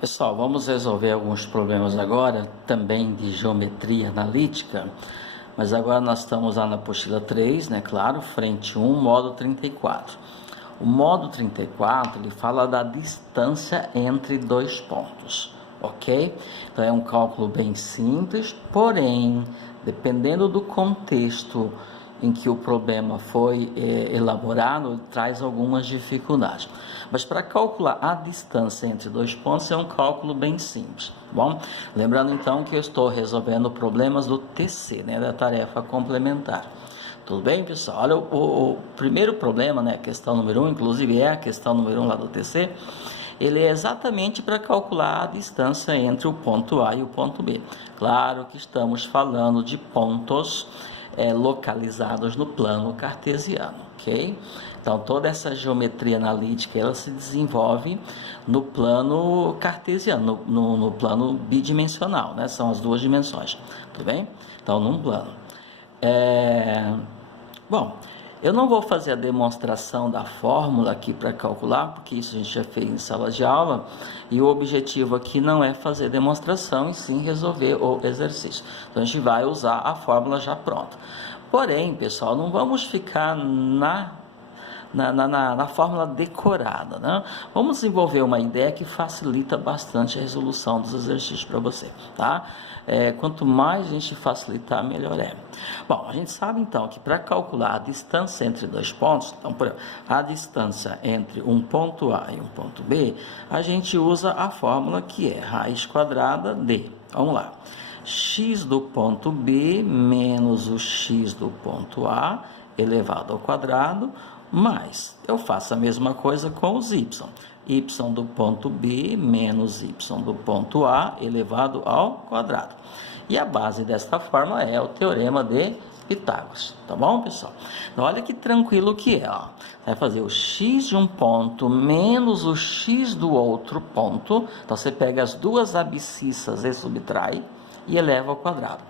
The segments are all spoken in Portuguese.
Pessoal, vamos resolver alguns problemas agora, também de geometria analítica, mas agora nós estamos lá na apostila 3, né, claro, frente 1, módulo 34. O módulo 34, ele fala da distância entre dois pontos, ok? Então é um cálculo bem simples, porém, dependendo do contexto em que o problema foi elaborado, traz algumas dificuldades. Mas para calcular a distância entre dois pontos é um cálculo bem simples, bom? Lembrando então que eu estou resolvendo problemas do TC, né, da tarefa complementar. Tudo bem, pessoal? Olha, o primeiro problema, né, questão número 1, inclusive é a questão número 1 lá do TC, ele é exatamente para calcular a distância entre o ponto A e o ponto B. Claro que estamos falando de pontos localizados no plano cartesiano, ok? Então, toda essa geometria analítica, ela se desenvolve no plano cartesiano, no plano bidimensional, né? São as duas dimensões, tudo bem? Então, num plano. Bom, eu não vou fazer a demonstração da fórmula aqui para calcular, porque isso a gente já fez em sala de aula, e o objetivo aqui não é fazer demonstração, e sim resolver o exercício. Então, a gente vai usar a fórmula já pronta. Porém, pessoal, não vamos ficar na fórmula decorada, né? Vamos desenvolver uma ideia que facilita bastante a resolução dos exercícios para você, tá? Quanto mais a gente facilitar, melhor é. Bom, a gente sabe então que para calcular a distância entre dois pontos, então, por exemplo, a distância entre um ponto A e um ponto B, a gente usa a fórmula que é raiz quadrada de, vamos lá, x do ponto B menos o x do ponto A elevado ao quadrado, mas eu faço a mesma coisa com os y. Y do ponto B menos y do ponto A elevado ao quadrado. E a base desta fórmula é o teorema de Pitágoras. Tá bom, pessoal? Então, olha que tranquilo que é. Ó. Vai fazer o x de um ponto menos o x do outro ponto. Então, você pega as duas abscissas e subtrai e eleva ao quadrado.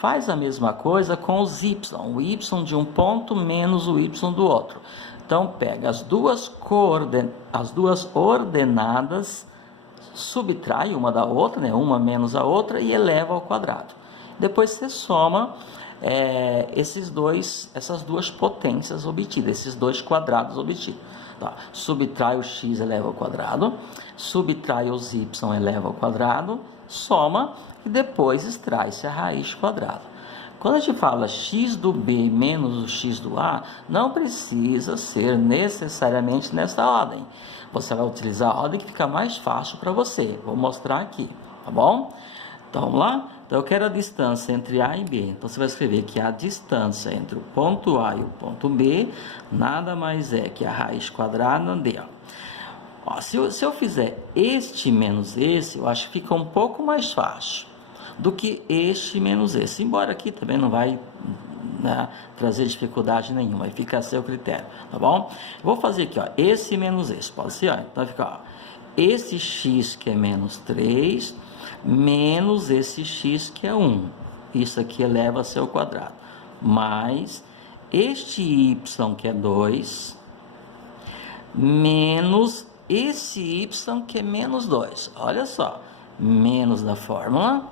Faz a mesma coisa com os y, o y de um ponto menos o y do outro. Então, pega as duas ordenadas, subtrai uma da outra, né, uma menos a outra, e eleva ao quadrado. Depois você soma essas duas potências obtidas, esses dois quadrados obtidos. Tá. Subtrai o x, eleva ao quadrado, subtrai os y, eleva ao quadrado, soma e depois extrai-se a raiz quadrada. Quando a gente fala x do B menos o x do A, não precisa ser necessariamente nessa ordem. Você vai utilizar a ordem que fica mais fácil para você. Vou mostrar aqui, tá bom? Então, vamos lá? Então, eu quero a distância entre A e B. Então, você vai escrever que a distância entre o ponto A e o ponto B nada mais é que a raiz quadrada de A. Ó, se eu fizer este menos esse, eu acho que fica um pouco mais fácil do que este menos esse. Embora aqui também não vai, né, trazer dificuldade nenhuma, aí fica a seu critério, tá bom? Vou fazer aqui, ó, esse menos esse, pode ser, ó, então fica, ó, esse x que é menos 3, menos esse x que é 1. Isso aqui eleva-se ao quadrado. Mais este y que é 2, menos esse y que é menos 2. Olha só, menos da fórmula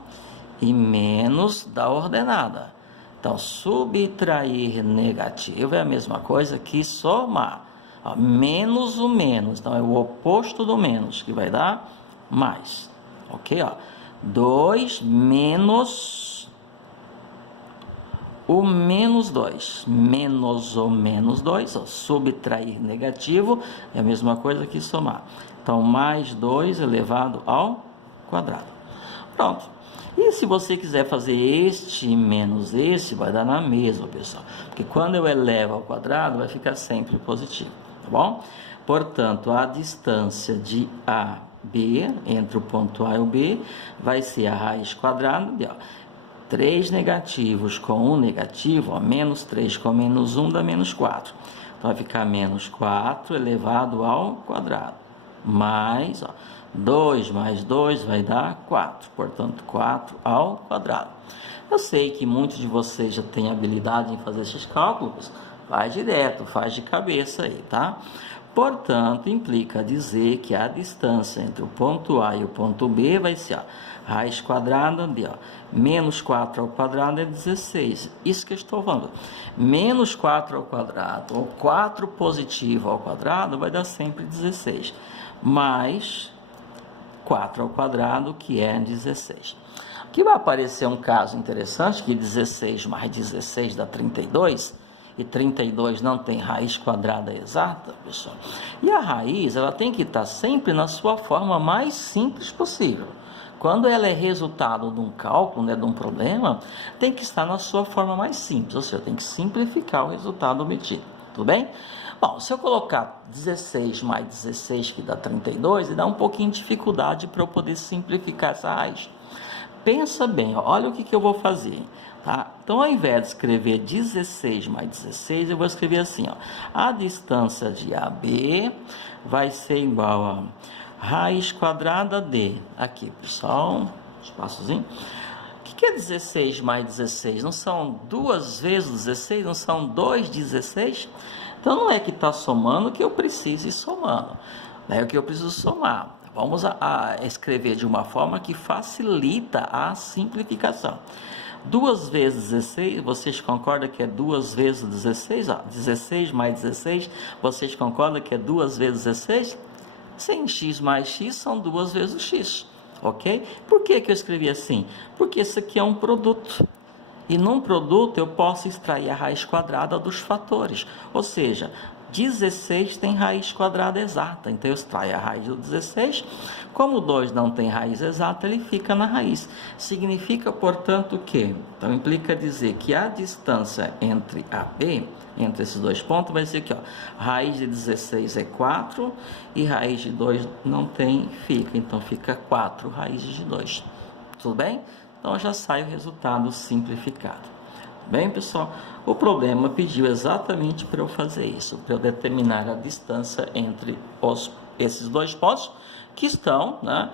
e menos da ordenada. Então, subtrair negativo é a mesma coisa que somar. Ó, menos o menos, então é o oposto do menos, que vai dar mais. Ok? Ó, 2 menos o menos 2. Menos o menos 2, ó, subtrair negativo é a mesma coisa que somar. Então, mais 2 elevado ao quadrado. Pronto. E se você quiser fazer este menos esse, vai dar na mesma, pessoal. Porque quando eu elevo ao quadrado, vai ficar sempre positivo, tá bom? Portanto, a distância de A, B, entre o ponto A e o B, vai ser a raiz quadrada de, ó, 3 negativos com 1 negativo, ó, menos 3 com menos 1 dá menos 4. Então, vai ficar menos 4 elevado ao quadrado. Mais, ó, 2 mais 2 vai dar 4, portanto 4 ao quadrado. Eu sei que muitos de vocês já têm habilidade em fazer esses cálculos, faz direto, faz de cabeça aí, tá? Portanto, implica dizer que a distância entre o ponto A e o ponto B vai ser, ó, raiz quadrada de, ó, menos 4 ao quadrado é 16. Isso que eu estou falando. Menos 4 ao quadrado, ou 4 positivo ao quadrado, vai dar sempre 16. Mais 4 ao quadrado, que é 16. Aqui vai aparecer um caso interessante, que 16 mais 16 dá 32, e 32 não tem raiz quadrada exata, pessoal. E a raiz, ela tem que estar sempre na sua forma mais simples possível. Quando ela é resultado de um cálculo, né, de um problema, tem que estar na sua forma mais simples, ou seja, tem que simplificar o resultado obtido, tudo bem? Bom, se eu colocar 16 mais 16, que dá 32, dá um pouquinho de dificuldade para eu poder simplificar essa raiz. Pensa bem, ó, olha o que eu vou fazer. Tá? Então, ao invés de escrever 16 mais 16, eu vou escrever assim, ó, a distância de AB vai ser igual a raiz quadrada de, aqui pessoal, espaçozinho, o que é 16 mais 16? Não são 2 vezes 16? Não são 2 de 16? Então, não é que está somando que eu preciso ir somando, é o que eu preciso somar. Vamos a escrever de uma forma que facilita a simplificação. 2 vezes 16, vocês concordam que é 2 vezes 16? 16 mais 16, vocês concordam que é 2 vezes 16? Sem x mais x são 2 vezes o x, ok? Por que eu escrevi assim? Porque isso aqui é um produto. E num produto eu posso extrair a raiz quadrada dos fatores. Ou seja, 16 tem raiz quadrada exata, então eu extraio a raiz do 16, como o 2 não tem raiz exata, ele fica na raiz. Significa, portanto, que, então implica dizer que a distância entre AB, entre esses dois pontos, vai ser aqui, ó, raiz de 16 é 4, e raiz de 2 não tem, fica, então fica 4 raízes de 2, tudo bem? Então já sai o resultado simplificado. Bem, pessoal, o problema pediu exatamente para eu fazer isso, para eu determinar a distância entre esses dois pontos que estão, né,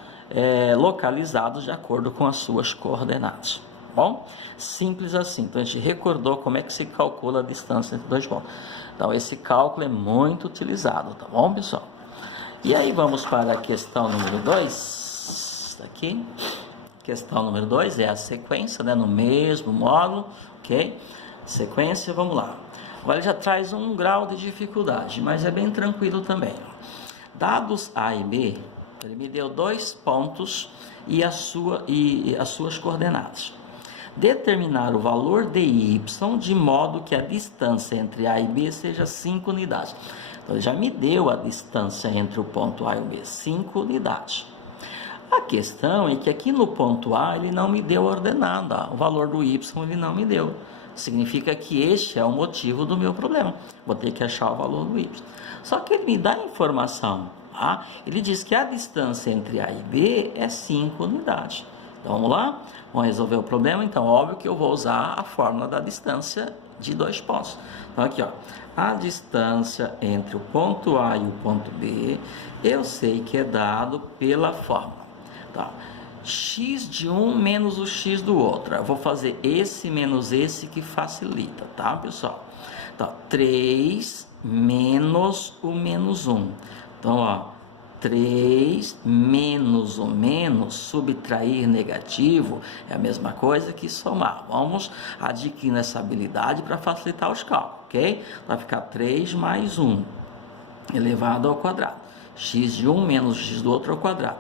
localizados de acordo com as suas coordenadas. Bom, simples assim. Então a gente recordou como é que se calcula a distância entre dois pontos. Então esse cálculo é muito utilizado, tá bom, pessoal? E aí vamos para a questão número 2, aqui. Questão número 2 é a sequência, né, no mesmo módulo, ok? Sequência, vamos lá. Agora ele já traz um grau de dificuldade, mas é bem tranquilo também. Dados A e B, ele me deu 2 pontos e as suas coordenadas. Determinar o valor de y de modo que a distância entre A e B seja 5 unidades. Então ele já me deu a distância entre o ponto A e o B, 5 unidades. A questão é que aqui no ponto A ele não me deu ordenada, o valor do y ele não me deu. Significa que este é o motivo do meu problema. Vou ter que achar o valor do y. Só que ele me dá informação. Tá? Ele diz que a distância entre A e B é 5 unidades. Então vamos lá? Vamos resolver o problema. Então, óbvio que eu vou usar a fórmula da distância de 2 pontos. Então aqui, ó, a distância entre o ponto A e o ponto B, eu sei que é dado pela fórmula. Tá. X de um menos o x do outro. Eu vou fazer esse menos esse que facilita, tá, pessoal? Então, 3 menos o menos 1. Então, ó, 3 menos o menos, subtrair negativo, é a mesma coisa que somar. Vamos adquirir essa habilidade para facilitar os cálculos, ok? Vai ficar 3 mais 1 elevado ao quadrado. X de um menos o x do outro ao quadrado.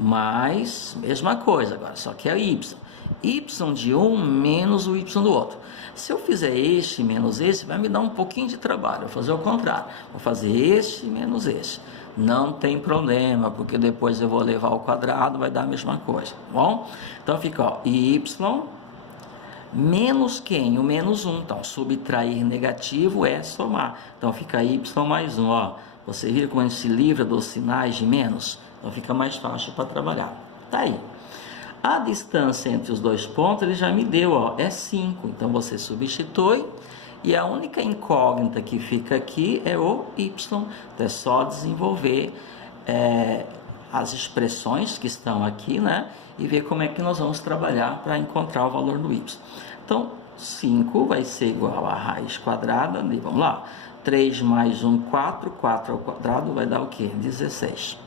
Mais, mesma coisa agora, só que é y. Y de um menos o y do outro. Se eu fizer este menos esse, vai me dar um pouquinho de trabalho. Eu vou fazer o contrário. Vou fazer este menos este. Não tem problema, porque depois eu vou levar ao quadrado, vai dar a mesma coisa, tá bom? Então fica, ó, y menos quem? O menos 1. Então, subtrair negativo é somar. Então fica y mais 1, ó. Você viu como a gente se livra dos sinais de menos? Então fica mais fácil para trabalhar. Tá aí. A distância entre os dois pontos ele já me deu, ó, é 5. Então você substitui e a única incógnita que fica aqui é o y. Então é só desenvolver as expressões que estão aqui, né? E ver como é que nós vamos trabalhar para encontrar o valor do y. Então 5 vai ser igual a raiz quadrada, vamos lá, 3 mais 1, 4. 4 ao quadrado vai dar o quê? 16.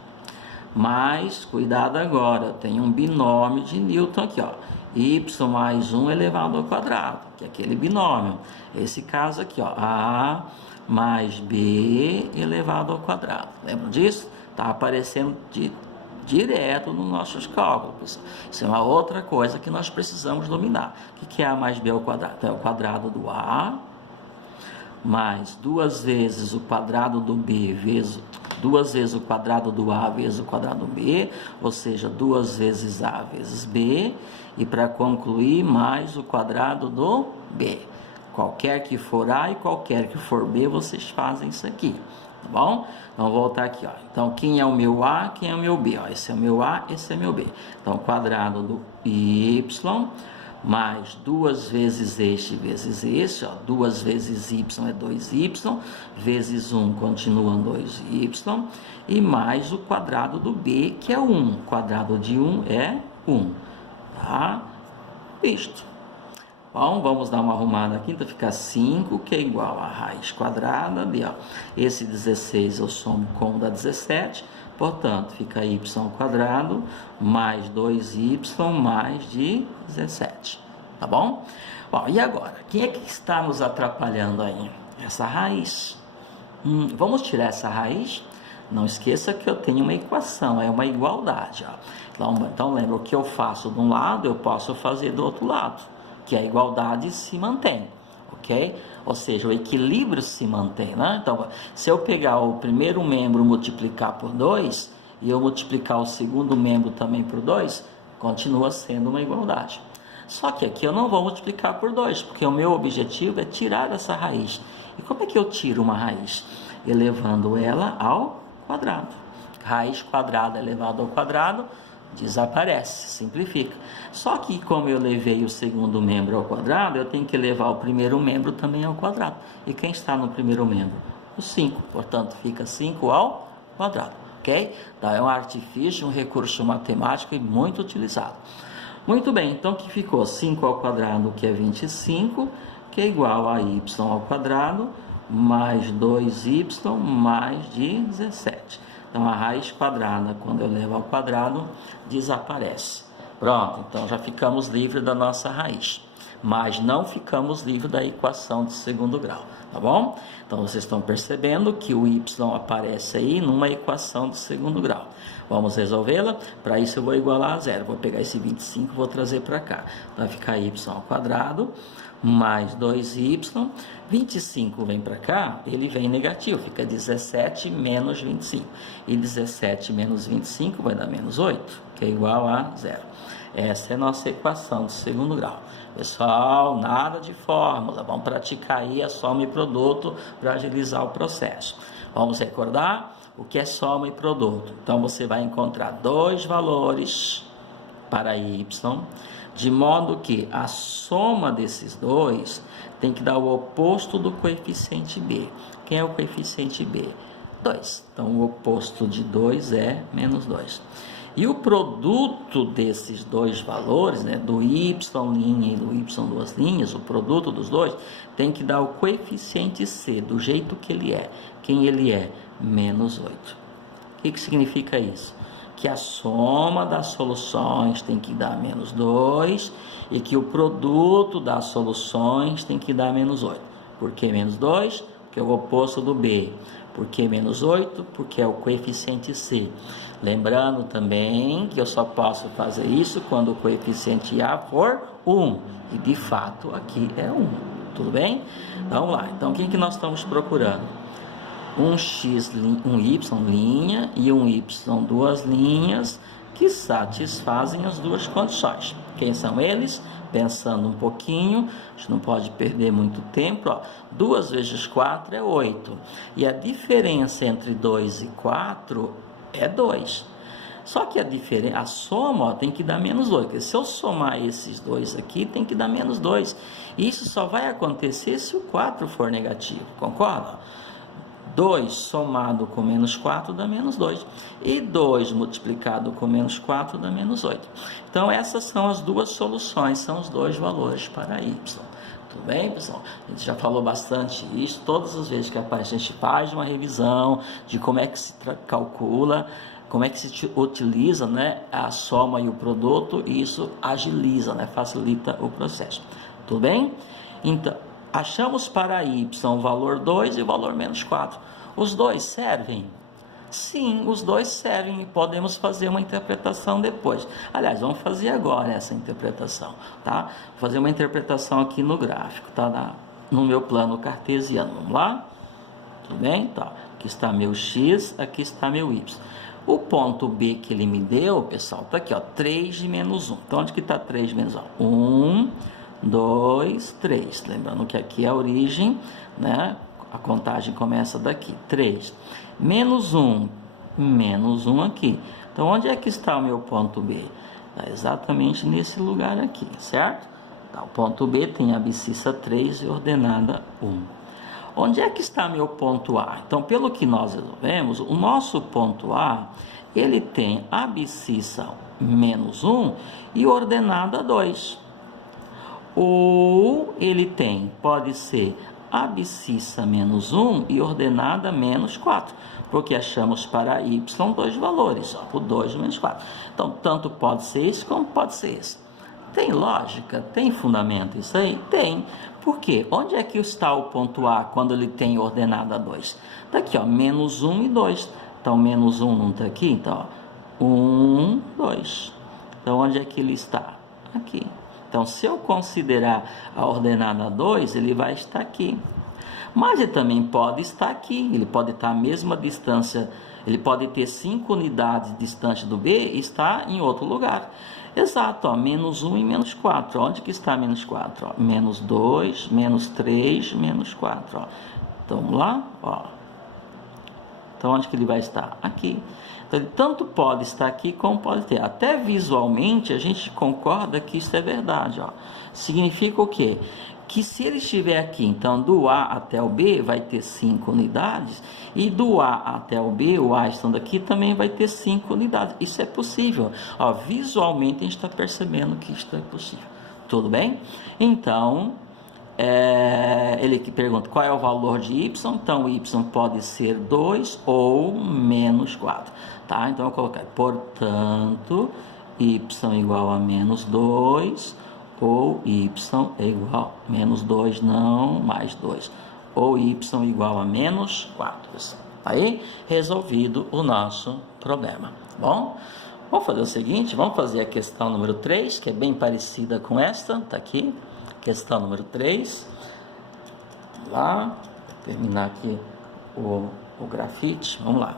Mas, cuidado agora, eu tenho um binômio de Newton aqui, ó. Y mais 1 elevado ao quadrado, que é aquele binômio. Esse caso aqui, ó. A mais B elevado ao quadrado. Lembra disso? Está aparecendo direto nos nossos cálculos, pessoal. Isso é uma outra coisa que nós precisamos dominar. O que é A mais B ao quadrado? Então, é o quadrado do A mais 2 vezes o quadrado do B vezes 2 vezes o quadrado do A vezes o quadrado do B, ou seja, 2 vezes A vezes B, e para concluir, mais o quadrado do B. Qualquer que for A e qualquer que for B, vocês fazem isso aqui, tá bom? Então, vou voltar aqui, ó. Então, quem é o meu A, quem é o meu B? Ó, esse é o meu A, esse é o meu B. Então, quadrado do Y mais 2 vezes este vezes este, ó, 2 vezes y é 2y, vezes 1 continua 2y, e mais o quadrado do b, que é 1. O quadrado de 1 é 1, tá? Visto. Bom, vamos dar uma arrumada aqui, então fica 5, que é igual a raiz quadrada de, ó, esse 16 eu somo com o da 17, portanto, fica y quadrado mais 2y mais de 17, tá bom? Bom, e agora? Quem é que está nos atrapalhando aí? Essa raiz. Vamos tirar essa raiz? Não esqueça que eu tenho uma equação, é uma igualdade, ó. Então, lembra, o que eu faço de um lado, eu posso fazer do outro lado, que a igualdade se mantém, ok? Ou seja, o equilíbrio se mantém, né? Então, se eu pegar o primeiro membro multiplicar por 2 e eu multiplicar o segundo membro também por 2, continua sendo uma igualdade. Só que aqui eu não vou multiplicar por 2, porque o meu objetivo é tirar essa raiz. E como é que eu tiro uma raiz? Elevando ela ao quadrado. Raiz quadrada elevada ao quadrado desaparece, simplifica. Só que como eu levei o segundo membro ao quadrado, eu tenho que levar o primeiro membro também ao quadrado. E quem está no primeiro membro? O 5, portanto fica 5 ao quadrado, ok? Então é um artifício, um recurso matemático muito utilizado. Muito bem, então o que ficou? 5 ao quadrado, que é 25, que é igual a y ao quadrado, mais 2y mais 17. Então, a raiz quadrada, quando eu levo ao quadrado, desaparece. Pronto, então já ficamos livres da nossa raiz. Mas não ficamos livres da equação de segundo grau, tá bom? Então, vocês estão percebendo que o y aparece aí numa equação de segundo grau. Vamos resolvê-la? Para isso, eu vou igualar a zero. Vou pegar esse 25 e vou trazer para cá. Vai ficar y ao quadrado mais 2y, 25 vem para cá, ele vem negativo, fica 17 menos 25, e 17 menos 25 vai dar menos 8, que é igual a zero. Essa é a nossa equação de segundo grau. Pessoal, nada de fórmula, vamos praticar aí a soma e produto para agilizar o processo. Vamos recordar o que é soma e produto. Então, você vai encontrar dois valores para y, de modo que a soma desses dois tem que dar o oposto do coeficiente b. Quem é o coeficiente b? 2. Então, o oposto de 2 é menos 2. E o produto desses dois valores, né, do y' e do y duas linhas, o produto dos dois, tem que dar o coeficiente c, do jeito que ele é. Quem ele é? Menos 8. O que significa isso? Que a soma das soluções tem que dar menos 2 e que o produto das soluções tem que dar menos 8. Por que menos 2? Porque é o oposto do B. Por que menos 8? Porque é o coeficiente C. Lembrando também que eu só posso fazer isso quando o coeficiente A for 1. E de fato aqui é 1. Tudo bem? Vamos lá. Então, o que nós estamos procurando? Um y linha e um y duas linhas que satisfazem as duas condições. Quem são eles? Pensando um pouquinho, a gente não pode perder muito tempo. 2 vezes 4 é 8. E a diferença entre 2 e 4 é 2. Só que a soma tem que dar menos 2. Porque se eu somar esses dois aqui, tem que dar menos 2. E isso só vai acontecer se o 4 for negativo. Concorda? 2 somado com menos 4 dá menos 2. E 2 multiplicado com menos 4 dá menos 8. Então, essas são as duas soluções, são os dois valores para y. Tudo bem, pessoal? A gente já falou bastante isso. Todas as vezes que aparece, a gente faz uma revisão de como é que se calcula, como é que se utiliza, né, a soma e o produto, e isso agiliza, né, facilita o processo. Tudo bem? Então, achamos para y o valor 2 e o valor menos 4. Os dois servem? Sim, os dois servem e podemos fazer uma interpretação depois. Aliás, vamos fazer agora essa interpretação, tá? Vou fazer uma interpretação aqui no gráfico, tá? No meu plano cartesiano. Vamos lá? Tudo bem? Tá. Aqui está meu x, aqui está meu y. O ponto B que ele me deu, pessoal, tá aqui, ó, 3 de menos 1. Então, onde que está 3 de menos 1? 1, 2, 3. Lembrando que aqui é a origem, né? A contagem começa daqui, 3. Menos 1 aqui. Então, onde é que está o meu ponto B? Está exatamente nesse lugar aqui, certo? Tá, o ponto B tem abscissa 3 e ordenada 1. Onde é que está meu ponto A? Então, pelo que nós resolvemos, o nosso ponto A, ele tem abscissa menos 1 e ordenada 2. Ou ele tem, pode ser abscissa menos 1 e ordenada menos 4, porque achamos para y dois valores, ó, o 2 menos 4. Então, tanto pode ser isso como pode ser isso. Tem lógica? Tem fundamento isso aí? Tem. Por quê? Onde é que está o ponto A quando ele tem ordenada 2? Está aqui, ó, menos 1 e 2. Então, menos 1 não está aqui? Então, ó, 1, 2. Então, onde é que ele está? Aqui. Então, se eu considerar a ordenada 2, ele vai estar aqui. Mas ele também pode estar aqui. Ele pode estar à mesma distância. Ele pode ter 5 unidades distante do B e estar em outro lugar. Exato, ó, menos 1 e menos 4. Onde que está menos 4? Ó, menos 2, menos 3, menos 4. Ó. Então, vamos lá. Ó. Então, onde que ele vai estar? Aqui. Então, ele tanto pode estar aqui como pode ter. Até visualmente, a gente concorda que isso é verdade. Ó. Significa o quê? Que se ele estiver aqui, então, do A até o B, vai ter 5 unidades. E do A até o B, o A estando aqui, também vai ter 5 unidades. Isso é possível. Ó, visualmente, a gente está percebendo que isto é possível. Tudo bem? Então, ele que pergunta qual é o valor de y. Então, y pode ser 2 ou menos 4. Tá? Então, eu vou colocar, portanto, y igual a menos 2, ou y é igual a menos 2, não, mais 2. Ou y igual a menos 4. Aí, resolvido o nosso problema. Bom, vamos fazer o seguinte, vamos fazer a questão número 3, que é bem parecida com esta, está aqui. Questão número 3. Vamos lá, vou terminar aqui o grafite. Vamos lá.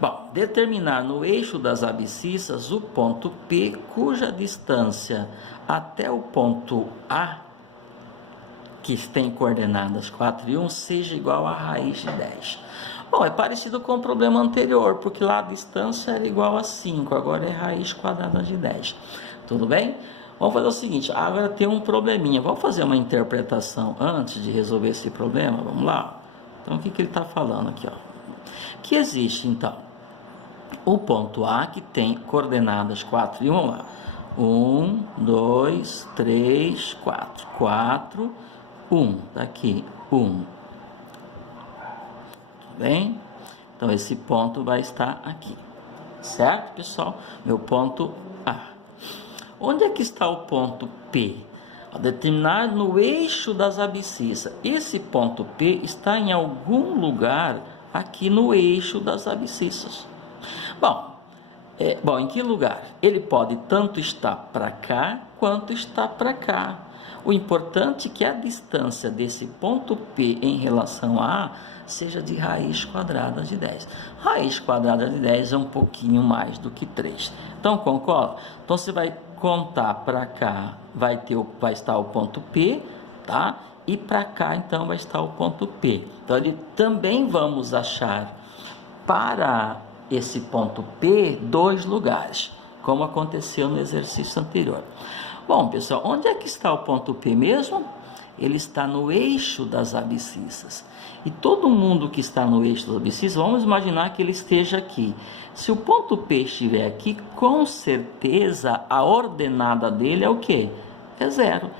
Bom, determinar no eixo das abscissas o ponto P, cuja distância até o ponto A, que tem coordenadas 4 e 1, seja igual a raiz de 10. Bom, é parecido com o problema anterior, porque lá a distância era igual a 5, agora é raiz quadrada de 10. Tudo bem? Vamos fazer o seguinte, agora tem um probleminha. Vamos fazer uma interpretação antes de resolver esse problema? Vamos lá? Então, o que ele está falando aqui? Ó? Que existe, então, o ponto A, que tem coordenadas 4 e 1, vamos lá. 1, 2, 3, 4. 4, 1. Daqui, 1. Tudo bem? Então, esse ponto vai estar aqui. Certo, pessoal? Meu ponto A. Onde é que está o ponto P? A determinar no eixo das abscissas. Esse ponto P está em algum lugar aqui no eixo das abscissas. Bom, em que lugar? Ele pode tanto estar para cá, quanto estar para cá. O importante é que a distância desse ponto P em relação a A seja de raiz quadrada de 10. Raiz quadrada de 10 é um pouquinho mais do que 3. Então, concorda? Então, você vai contar para cá, vai estar o ponto P, tá? E para cá, então, vai estar o ponto P. Então, também vamos achar para esse ponto P 2 lugares, como aconteceu no exercício anterior. Bom, pessoal, onde é que está o ponto P mesmo? Ele está no eixo das abscissas. E todo mundo que está no eixo das abscissas, vamos imaginar que ele esteja aqui. Se o ponto P estiver aqui, com certeza a ordenada dele é o quê? É 0.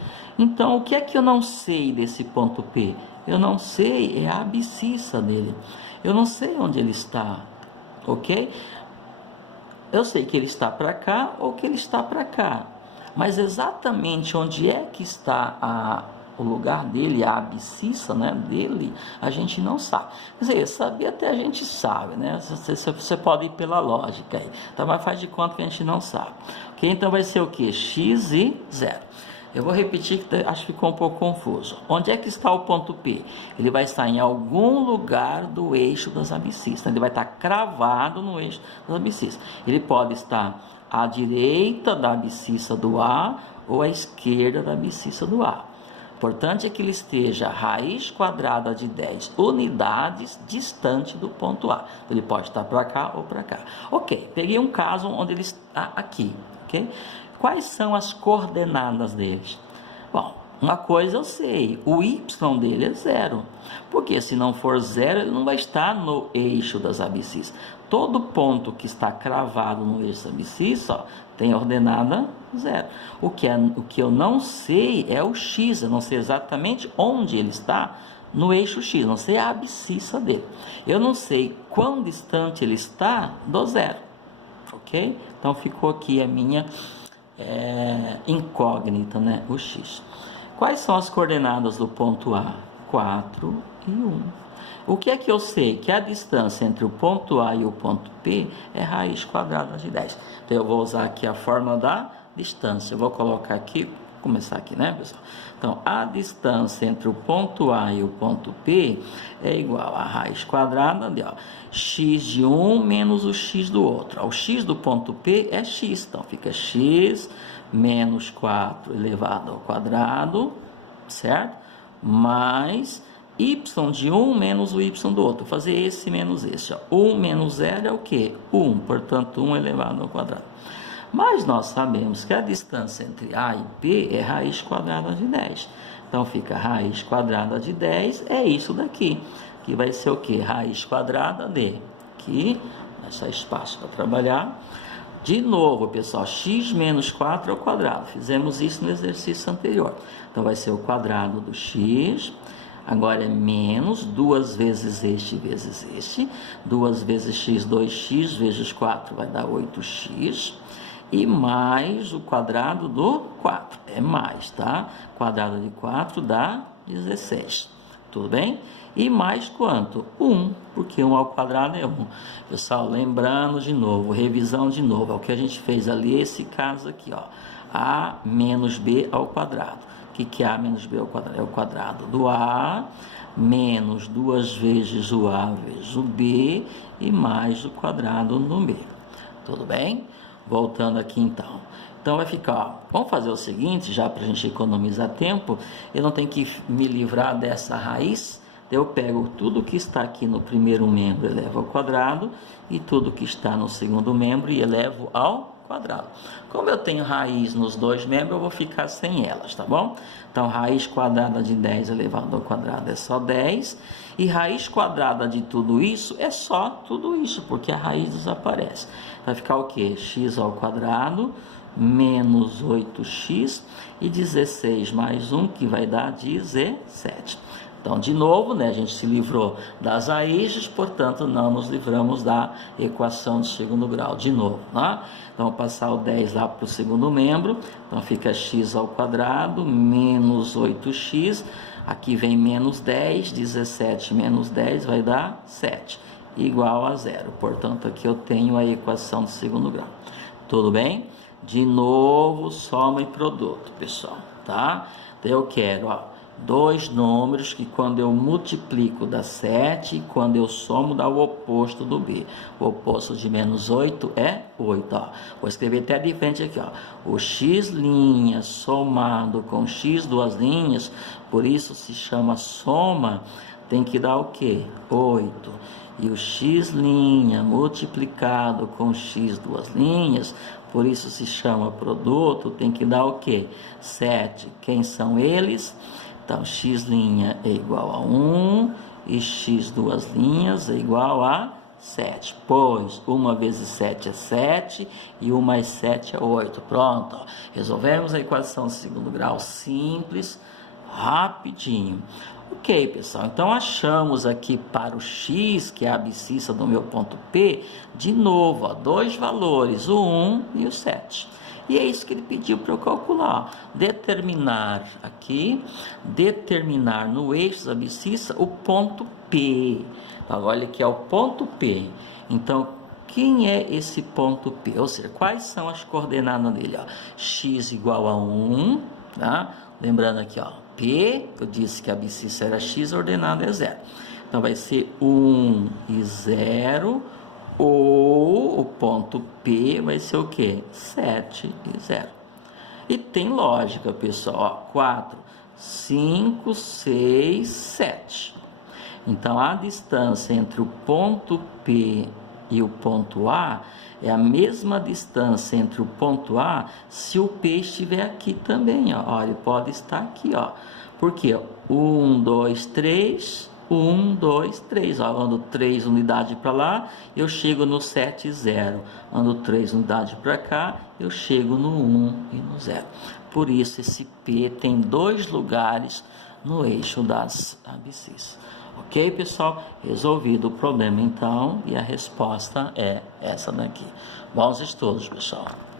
Então, o que é que eu não sei desse ponto P? Eu não sei a abscissa dele. Eu não sei onde ele está, ok? Eu sei que ele está para cá ou que ele está para cá. Mas exatamente onde é que está o lugar dele, a abscissa, né, dele, a gente não sabe. Quer dizer, saber até a gente sabe, né? Você pode ir pela lógica aí. Tá, mas faz de conta que a gente não sabe. Ok? Então vai ser o quê? X e 0. Eu vou repetir que acho que ficou um pouco confuso. Onde é que está o ponto P? Ele vai estar em algum lugar do eixo das abscissas. Ele vai estar cravado no eixo das abscissas. Ele pode estar à direita da abscissa do A ou à esquerda da abscissa do A. O importante é que ele esteja raiz quadrada de 10 unidades distante do ponto A. Ele pode estar para cá ou para cá. Ok, peguei um caso onde ele está aqui, ok? Quais são as coordenadas deles? Bom, uma coisa eu sei, o y dele é 0, porque se não for 0, ele não vai estar no eixo das abscissas. Todo ponto que está cravado no eixo das abscissas, ó, tem ordenada 0. O que eu não sei é o x, eu não sei exatamente onde ele está no eixo x, não sei a abscissa dele. Eu não sei quão distante ele está do 0, ok? Então ficou aqui a minha incógnita, né? O x. Quais são as coordenadas do ponto A? 4 e 1. O que é que eu sei? Que a distância entre o ponto A e o ponto P é raiz quadrada de 10. Então eu vou usar aqui a fórmula da distância. Eu vou colocar aqui, vou começar aqui, né, pessoal? Então a distância entre o ponto A e o ponto P é igual a raiz quadrada de x de um menos o x do outro. O x do ponto P é x, então fica x menos 4 elevado ao quadrado, certo? Mais y de um menos o y do outro. Vou fazer esse menos esse. 1 menos 0 é o quê? 1, portanto 1 elevado ao quadrado. Mas nós sabemos que a distância entre A e P é raiz quadrada de 10. Então fica raiz quadrada de 10, é isso daqui. Que vai ser o quê? Raiz quadrada de, aqui, deixar espaço para trabalhar. De novo, pessoal, x menos 4 ao quadrado. Fizemos isso no exercício anterior. Então vai ser o quadrado do x. Agora é menos 2 vezes este vezes este. 2 vezes x, 2x vezes 4 vai dar 8x. E mais o quadrado do 4. É mais, tá? Quadrado de 4 dá 16. Tudo bem? E mais quanto? 1, porque 1 ao quadrado é 1. Pessoal, lembrando de novo, revisão de novo, é o que a gente fez ali, esse caso aqui, ó. A menos B ao quadrado. O que é A menos B ao quadrado? É o quadrado do A, menos 2 vezes o A vezes o B, e mais o quadrado no B. Tudo bem? Voltando aqui então. Então vai ficar, ó, vamos fazer o seguinte, já para a gente economizar tempo, eu não tenho que me livrar dessa raiz, eu pego tudo que está aqui no primeiro membro e elevo ao quadrado, e tudo que está no segundo membro e elevo ao quadrado. Como eu tenho raiz nos dois membros, eu vou ficar sem elas, tá bom? Então, raiz quadrada de 10 elevado ao quadrado é só 10, e raiz quadrada de tudo isso é só tudo isso, porque a raiz desaparece. Vai ficar o quê? X ao quadrado menos 8x e 16 mais 1, que vai dar 17. Então, de novo, né, a gente se livrou das raízes, portanto, não nos livramos da equação de segundo grau, de novo, né? Então, vou passar o 10 lá para o segundo membro, então fica x ao quadrado menos 8x, aqui vem menos 10, 17 menos 10 vai dar 7, igual a 0. Portanto, aqui eu tenho a equação de segundo grau. Tudo bem? De novo, soma e produto, pessoal, tá? Então, eu quero, ó, dois números que quando eu multiplico dá 7 e quando eu somo dá o oposto do B. O oposto de menos 8 é 8. Ó. Vou escrever até de frente aqui. Ó. O x' somado com x duas linhas, por isso se chama soma, tem que dar o quê? 8. E o x' multiplicado com x duas linhas, por isso se chama produto, tem que dar o quê? 7. Quem são eles? Então, x' é igual a 1 e x duas linhas é igual a 7. Pois 1 vezes 7 é 7 e 1 mais 7 é 8. Pronto, ó. Resolvemos a equação de segundo grau simples, rapidinho. Ok, pessoal, então achamos aqui para o x, que é a abscissa do meu ponto P, de novo, ó, dois valores, o 1 e o 7. E é isso que ele pediu para eu calcular. Determinar aqui, determinar no eixo da abscissa o ponto P. Então, olha aqui é o ponto P. Então, quem é esse ponto P? Ou seja, quais são as coordenadas dele? Ó? X igual a 1, tá? Lembrando aqui, ó, P, eu disse que a abscissa era x, a ordenada é 0. Então, vai ser 1 e 0, ou o ponto P vai ser o quê? 7 e 0. E tem lógica, pessoal. Ó, 4, 5, 6, 7. Então, a distância entre o ponto P e o ponto A é a mesma distância entre o ponto A se o P estiver aqui também. Ó. Ele pode estar aqui. Ó. Por quê? 1, 2, 3... 1, 2, 3, ó, ando 3 unidades para lá, eu chego no 7, 0. Ando 3 unidades para cá, eu chego no 1 e no 0. Por isso, esse P tem dois lugares no eixo das abscissas. Ok, pessoal? Resolvido o problema, então, e a resposta é essa daqui. Bons estudos, pessoal.